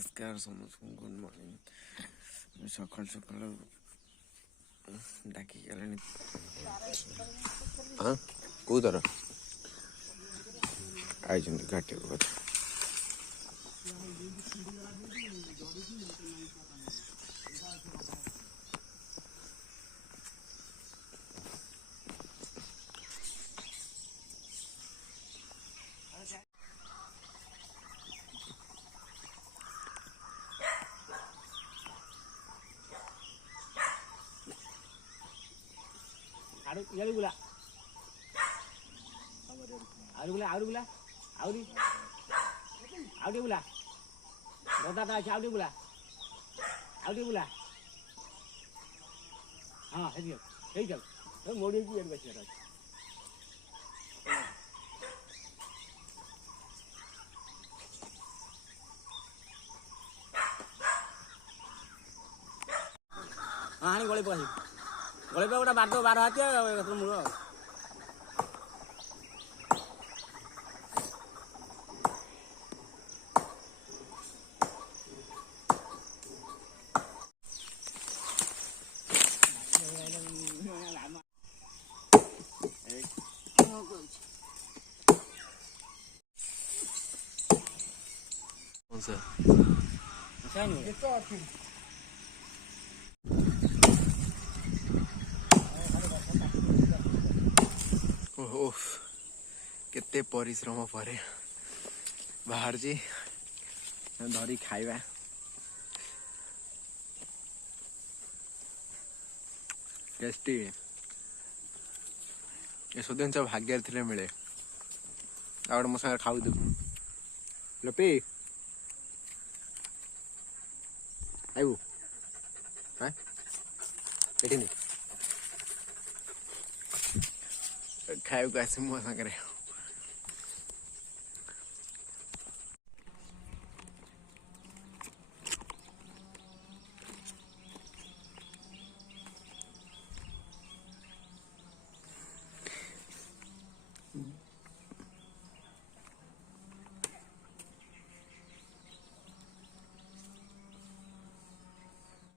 नमस्कार समस्त good morning सकाल सकाल डाकी हाँ कौ तरह आई घाटी आलू गुला आलू गुला आलू गुला आउरी आउरी गुला दादा अच्छा आउरी गुला हाँ है चल मोड़ी की एक बच्चे हाँ हाँ गले पकाई गले पे गोटे बार बार हाथी मूल कौन सा केते परिश्रम पर बाहर जी धरी खाइबा टेस्टी ये सब जिन भाग्य थे मिले आ मो सागर खाऊ देखु लपी आइबू हाँ ये खाइबू आस मो सागर